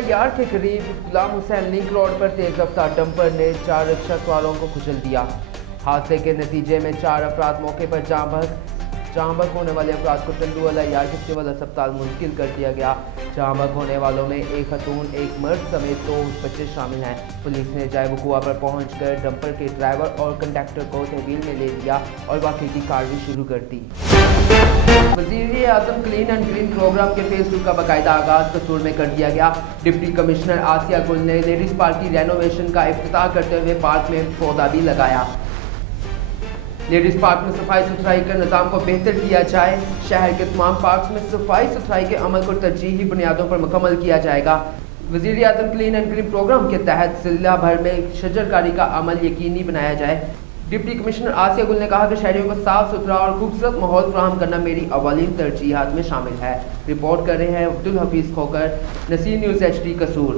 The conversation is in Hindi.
यार के करीब गुलाम हुसैन लिंक रोड पर तेज रफ्तार डंपर ने 4 रिक्शा सवारों को कुचल दिया। हादसे के नतीजे में 4 अफराद मौके पर जहाँ बहक होने वाले अफराद को टंडू वाला यार के सिविल अस्पताल मुंतकिल कर दिया गया। जहाँ बहक होने वालों में एक खतून, एक मर्द समेत 2 बच्चे शामिल हैं। पुलिस ने जाए वक़ुआ पर पहुंचकर डंपर के ड्राइवर और कंडक्टर को तहवील में ले लिया और बाकी की कार्रवाई शुरू कर दी। वज़ीर-ए-आज़म क्लीन एंड ग्रीन प्रोग्राम के फेज 2 का बाकायदा आगाज कसूर में कर दिया गया। डिप्टी कमिश्नर आसिया गुल ने लेडीज पार्क की रेनोवेशन का इफ्तिताह करते हुए पार्क में पौधा भी लगाया। लेडीज पार्क में सफाई सुथराई का निज़ाम को बेहतर किया जाए। शहर के तमाम पार्क में सफाई सुथराई के अमल को तरजीही बुनियादों पर मुकम्मल किया जाएगा। वज़ीर-ए-आज़म क्लीन एंड ग्रीन प्रोग्राम के तहत जिला भर में शजरकारी का अमल यकीनी बनाया जाए। डिप्टी कमिश्नर आसिया गुल ने कहा कि शहरियों को साफ सुथरा और खूबसूरत माहौल फराहम करना मेरी अवालीन तरजीहात में शामिल है। रिपोर्ट कर रहे हैं अब्दुल हफीज़ खोकर, नसीर न्यूज़ HD कसूर।